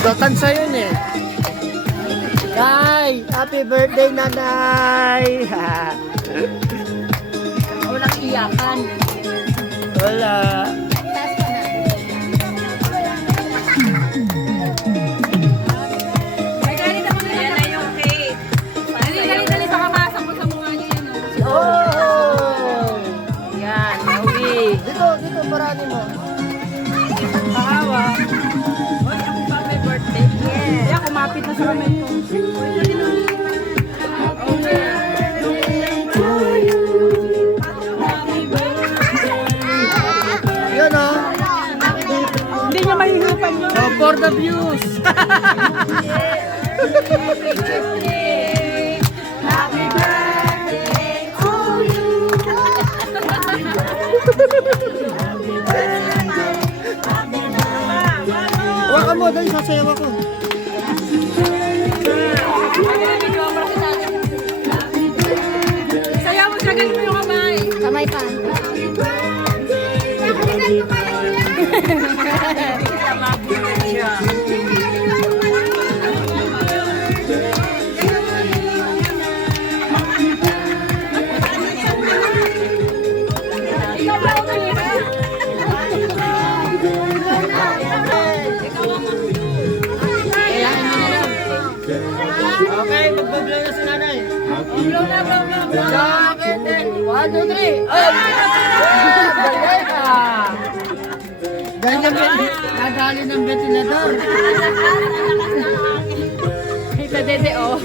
Tansa yun eh. Nay! Happy birthday, nanay! Walang iyakan. Wala. May galit ako na yan na yung cake. Dali, baka masakot sa mukha niya yan. Oh! Yan, Maui. Dito, parani mo. Kahawa. Hoy, ako pa may birthday. Yes. Kaya kumapit na sa kamay ko. Yun o. Hindi niya mahihirapan yun. Oh, for the views. Happy birthday to you. Huwag mo, dali sasayaw ako. Sayaw mo, sagal mo yung kamay. Kamay pa. Okay, magbablow na si nanay. Blow na, blow na, blow na. Sa akin din. 1, 2, 3. Ay! Galing ka! Galing ng nadali ng ventilador. Ito, dede, oh.